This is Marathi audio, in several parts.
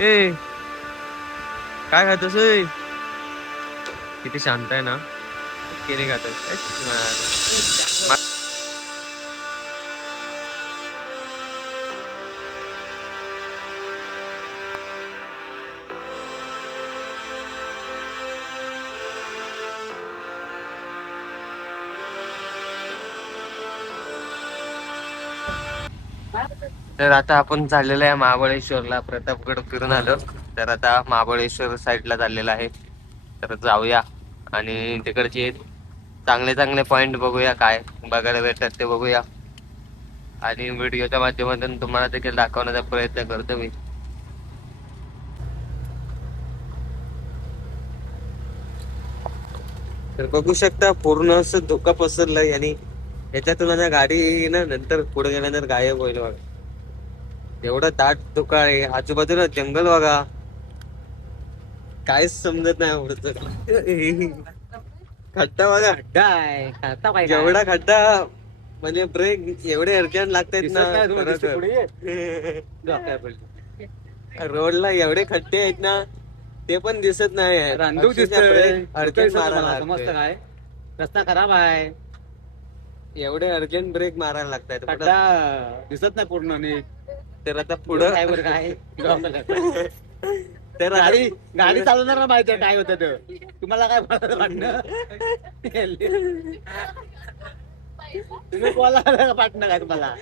ए काय खातोस ओय? किती शांत आहे ना. केले खातोस. तर आता आपण चाललेलो आहे महाबळेश्वरला. प्रतापगड फिरून आलो. तर आता महाबळेश्वर साईडला चाललेला आहे. तर जाऊया आणि तिकडचे चांगले चांगले पॉइंट बघूया, काय बघायला भेटतात ते बघूया. आणि व्हिडिओच्या माध्यमातून तुम्हाला देखील दाखवण्याचा प्रयत्न करतो मी. तर बघू शकता पूर्ण असं धोका पसरलाय आणि याच्यातून आता गाडी ना नंतर पुढे गेल्यानंतर गायब होईल बघा. एवढा दाट धुका आहे, आजूबाजूला जंगल बघा. काहीच समजत नाही आवडत. खड्डा बघा, खड्डा आहे खाता काय एवढा खड्डा म्हणजे ब्रेक एवढे अर्जंट लागतात ना. रोडला एवढे खड्डे आहेत ना, ते पण दिसत नाही. रानडूक दिसतंय, अर्जंट मारायला समजत लागतंय. काय रस्ता खराब आहे, एवढे अर्जंट ब्रेक मारायला लागतात. खड्डा दिसत नाही पूर्ण नीट. तर आता पुढं काय बरं काय तर गाडी गाडी चालवणार माहिती काय होतं ते. तुम्हाला काय वाटणं तुम्ही बोला वाटणं काय तुम्हाला.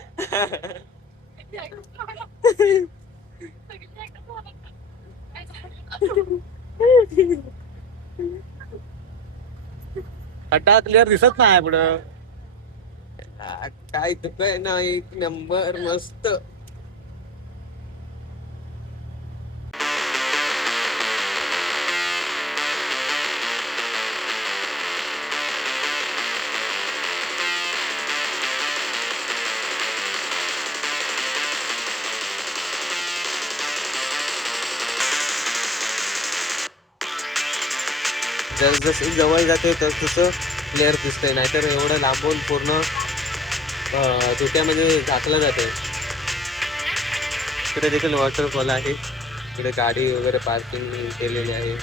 खड्डा क्लिअर दिसत नाही पुढं. काय दुकाय ना, एक नंबर मस्त. जसं जवळ जाते तसं क्लिअर दिसतंय, नाहीतर एवढं लांबून पूर्ण धुक्यामध्ये झाकलं जाते. इकडे देखील वॉटरफॉल आहे. इकडे गाडी वगैरे पार्किंग केलेली आहे.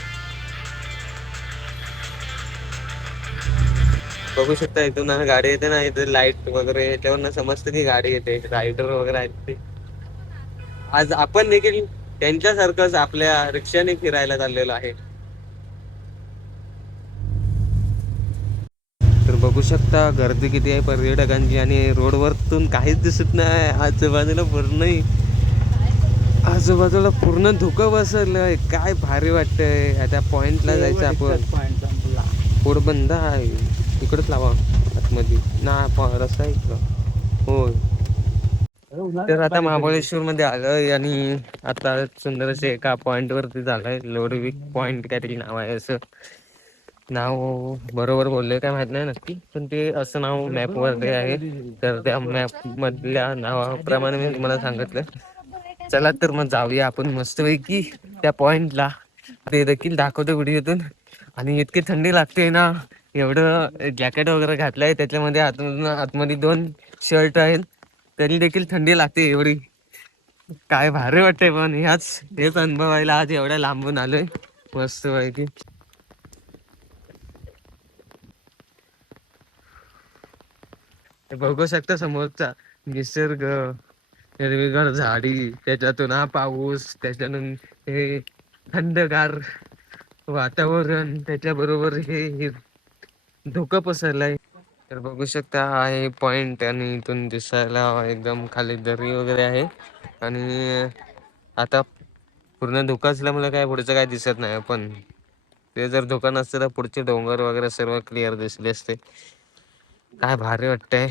बघू शकता इथून गाडी येते ना, इथे लाईट वगैरे याच्यावर समजतं की गाडी येते. रायडर वगैरे आहेत ते. आज आपण देखील त्यांच्यासारखंच आपल्या रिक्षाने फिरायला चाललेलो आहे. तर बघू शकता गर्दी किती आहे पर्यटकांची, आणि रोडवरतून काहीच दिसत नाही. आजूबाजूला पूर्ण धुकं बसलंय. काय भारी वाटतंय. आता पॉइंटला जायचं आपण. पुढ बंद आहे, इकडच लावा आतमध्ये ना, रस्ता इकडं. होय. तर आता महाबळेश्वर मध्ये आलोय आणि आता सुंदर असे एका पॉइंट वरती झालंय. लोडविक पॉइंट काहीतरी नाव आहे. असं नाव बरोबर बोललोय काय माहित नाही नक्की, पण ते असं नाव मॅप वरती आहे. तर त्या मॅप मधल्या नावाप्रमाणे मी तुम्हाला सांगितलं. चला तर मग जाऊया आपण मस्तपैकी त्या पॉइंटला. ते देखील दाखवतो व्हिडिओतून. आणि इतकी थंडी लागते ना, एवढं जॅकेट वगैरे घातलंय, त्याच्यामध्ये आतमध्ये 2 शर्ट आहेत, तरी देखील थंडी लागते एवढी. काय भारी वाटतंय. पण हेच अनुभवायला आज एवढ्या लांबून आलोय मस्तपैकी. बघू शकता समोरचा निसर्ग, हिरवीगार झाडी, त्याच्यातून हा पाऊस, त्याच्यातून हे थंडगार वातावरण, त्याच्याबरोबर हे धुकं पसरलंय. तर बघू शकता हा हे पॉइंट, आणि इथून दिसायला एकदम खाली दरी वगैरे आहे. आणि आता पूर्ण धुकं असल्यामुळे काय पुढचं काय दिसत नाही. पण ते जर धुकं नसतं तर पुढचे डोंगर वगैरे सर्व क्लिअर दिसले असते. काय भारी वाटतंय.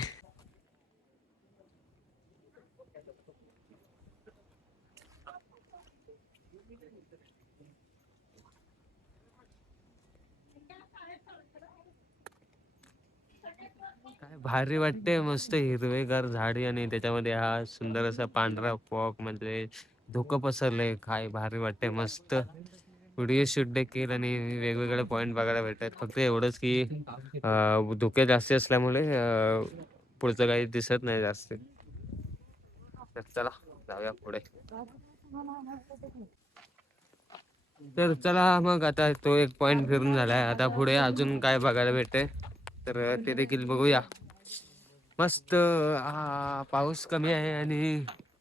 काय भारी वाटते. मस्त हिरवेगार झाडी आणि त्याच्यामध्ये हा सुंदर असा पांढरा फॉग, म्हणजे धुकं पसरलंय. काय भारी वाटते. मस्त व्हिडिओ शूट देखील आणि वेगवेगळे पॉइंट बघायला भेटतात. फक्त एवढंच की धुके जास्त असल्यामुळे पुढचं काही दिसत नाही जास्त. तर चला जाऊया पुढे. तर चला मग आता तो एक पॉइंट फिरून झालाय. आता पुढे अजून काय बघायला भेटते तर ते देखील बघूया. मस्त पाऊस कमी आहे आणि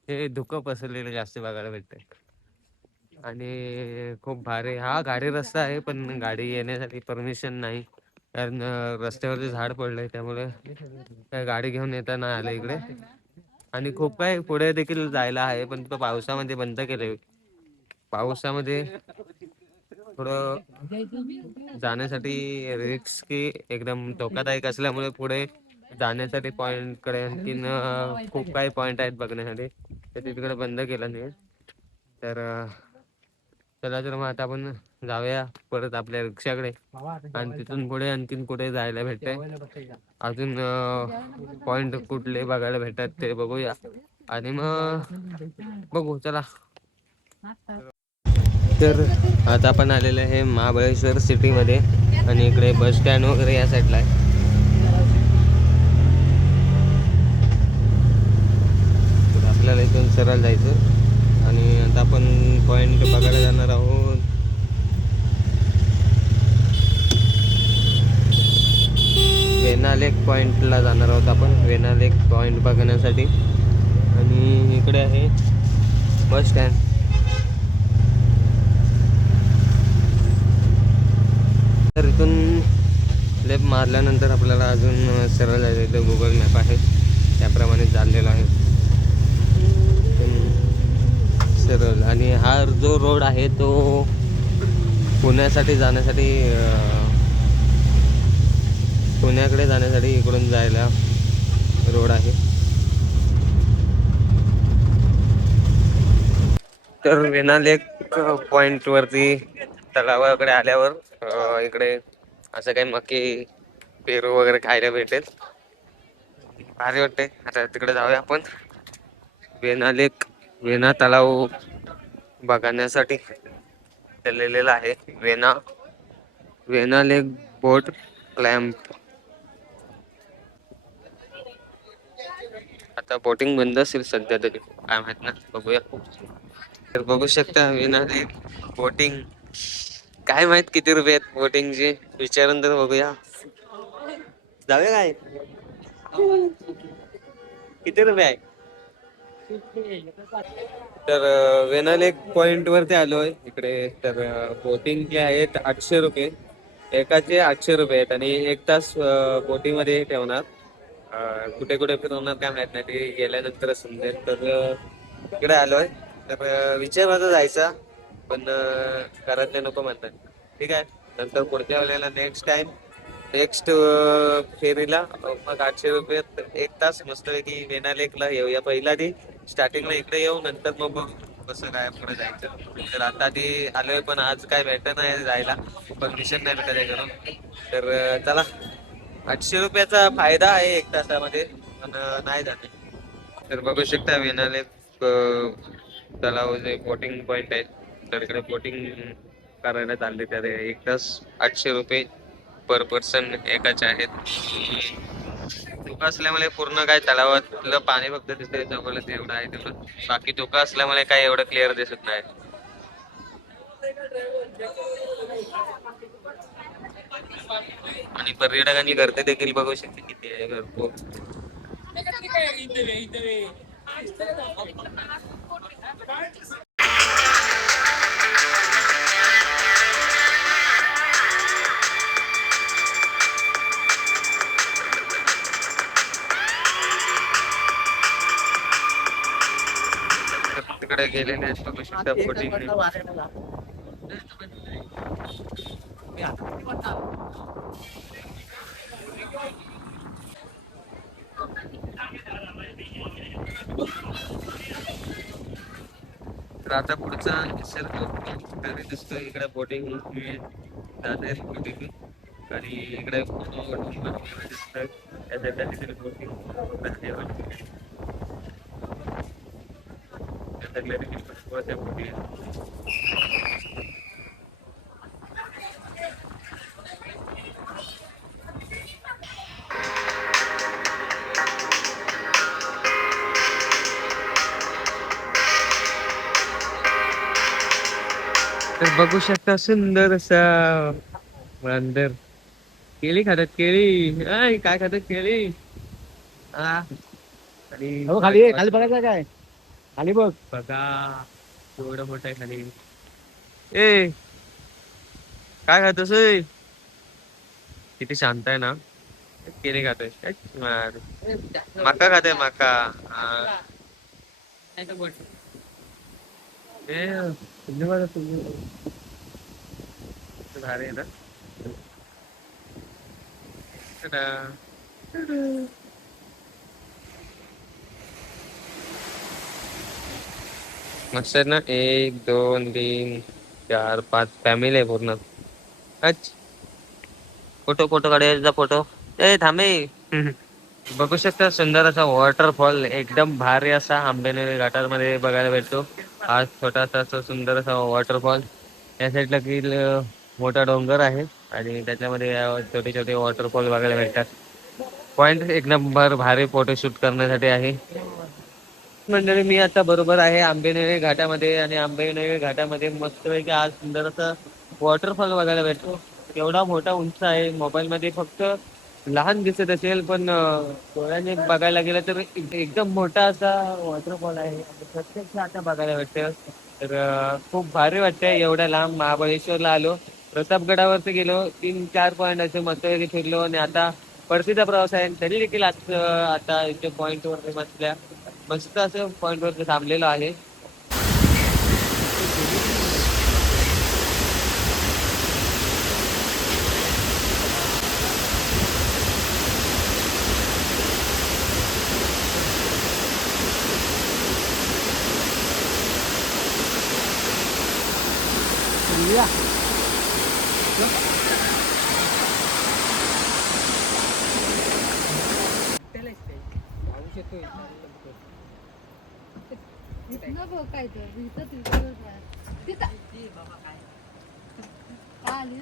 हे धुकं पसरलेलं जास्त बघायला भेटतंय. आणि खूप भारी हा गाडी रस्ता आहे पण गाडी येण्यासाठी परमिशन नाही, कारण रस्त्यावरती झाड पडलंय त्यामुळे काय गाडी घेऊन येता नाही आलं इकडे. आणि खूप काही पुढे देखील जायला आहे पण तो पावसामध्ये बंद केलंय. पावसामध्ये थोडं जाण्यासाठी रिस्की एकदम धोकादायक असल्यामुळे पुढे जाण्यासाठी पॉइंट कडे आणखीन खूप काही पॉइंट आहेत बघण्यासाठी, तर तिकडे बंद केलं नाही. तर चला तर मग आता आपण जाऊया परत आपल्या रिक्षाकडे आणि तिथून पुढे आणखीन कुठे जायला भेटते अजून पॉइंट कुठले बघायला भेटतात ते बघूया आणि मग बघू चला. तर आता आपण आलेलं आहे महाबळेश्वर सिटीमध्ये आणि इकडे बस स्टँड वगैरे या साईडला आहे. तर आपल्याला इथून सरळ जायचं आणि आता आपण पॉइंट बघायला जाणार आहोत. वेना लेक पॉइंटला जाणार आहोत आपण, वेना लेक पॉइंट बघण्यासाठी. आणि इकडे आहे बस स्टँड. तर इथून लेफ्ट मारल्यानंतर आपल्याला अजून सरळ जायचं, गुगल मॅप आहे त्याप्रमाणे चाललेला आहे सरळ. आणि हा जो रोड आहे तो पुण्यासाठी जाण्यासाठी पुण्याकडे जाण्यासाठी इकडून जायला रोड आहे. तर वेना लेक पॉइंट वरती तलावाकडे आल्यावर इकडे असं काही मकी पेरू वगैरे खायला भेटेल, भारी वाटते. आता तिकडे जाऊया आपण. वेना लेक वेना तलाव बघण्यासाठी लिहिलेलं आहे वेना वेना लेक बोट क्लॅम्प. आता बोटिंग बंद असेल सध्या तरी, काय माहित ना, बघूया. तर बघू शकता वेना लेक बोटिंग, काय माहित किती रुपये आहेत बोटिंगचे, विचारून तर बघूया. जाऊया काय, किती रुपये आहे. तर वेना लेक पॉइंट वरती आलोय इकडे. तर बोटिंग जे आहेत 800 रुपये, एकाचे 800 रुपये आहेत आणि 1 तास बोटिंग मध्ये ठेवणार. कुठे कुठे फिरवणार काय माहित नाही, ते गेल्यानंतरच समजेल. तर इकडे आलोय. तर विचार माझा जायचा पण घरातले नको म्हणतात. ठीक आहे, नंतर पुढच्या वेळेला नेक्स्ट फेरीला मग 800 रुपये 1 तास मस्तपैकी वेना लेकला येऊया. पहिला आधी स्टार्टिंगला इकडे येऊ, नंतर मग बघू कसं काय पुढे जायचं. तर आता आधी आलोय पण आज काय भेटत नाही जायला, परमिशन नाही भेटत आहे करून. तर चला, 800 रुपयाचा फायदा आहे 1 तासामध्ये, पण नाही जाते. तर बघू शकता वेना लेक तलाव जे बोटिंग पॉइंट आहे, तर इकडे बोटिंग करायला चालले. तर 1 तास 800 रुपये पर पर्सन एकाचे आहेत. धोका असल्यामुळे पूर्ण काय तलावातलं पाणी फक्त दिसतंय जवळ एवढं आहे तेवढं, बाकी धोका असल्यामुळे काय एवढं क्लिअर दिसत नाही. आणि पर्यटकांनी गर्दी देखील बघू शकते किती आहे भरपूर. तिकडे गेलेले आहेत बघू शकता बोटिंग. तर आता पुढचा निसर्ग तरी दिसतो इकडे बोटिंग जाते बोटिंग. आणि इकडे दिसतंय त्या बोटिंग तर बघू शकता सुंदर असा अंदर केळी खातात केळी. आय, काय खातात केळी. आ, आणि हो खाली खाली बघायचं काय खाली बघ. बघा एवढं मोठं आहे खाली. ए, काय खातोस ओय? किती शांत आहे ना. केळी खातोय माका खाते माका. हा. ए, तुझी बघा, तुझी भारी आहे ना. ta-da. मस्त आहेत ना. 1 2 3 4 5 फॅमिली आहे पूर्ण. फोटो फोटो काढायचा फोटो. ए थांबे. बघू शकता सुंदर असा वॉटरफॉल एकदम भारी असा आंबेनळी घाटामध्ये बघायला भेटतो. हा छोटासा असा सुंदर असा वॉटरफॉल. या साईडला की मोठा डोंगर आहे आणि त्याच्यामध्ये छोटे छोटे वॉटरफॉल बघायला भेटतात. पॉइंट एक नंबर भारी फोटोशूट करण्यासाठी आहे. मंडळी मी आता बरोबर आहे आंबेनळी घाटामध्ये आणि आंबेनळी घाटामध्ये मस्तपैकी आज सुंदर असं वॉटरफॉल बघायला भेटतो. एवढा मोठा उंच आहे. मोबाईल मध्ये फक्त लहान दिसत असेल पण डोळ्याने बघायला गेलं तर एकदम मोठा असा वॉटरफॉल आहे. प्रत्यक्ष आता बघायला भेटतं. तर खूप भारी वाटतंय. एवढ्या लांब महाबळेश्वरला आलो. प्रतापगडावरती गेलो 3 4 पॉईंट असे मस्तपैकी फिरलो आणि आता परतीचा प्रवास आहे. तरी देखील आज आता इथे पॉईंट वरती मस्त असं पॉईंट वरती थांबलेलो आहे. इथनं बघायचं इथं तिथं आली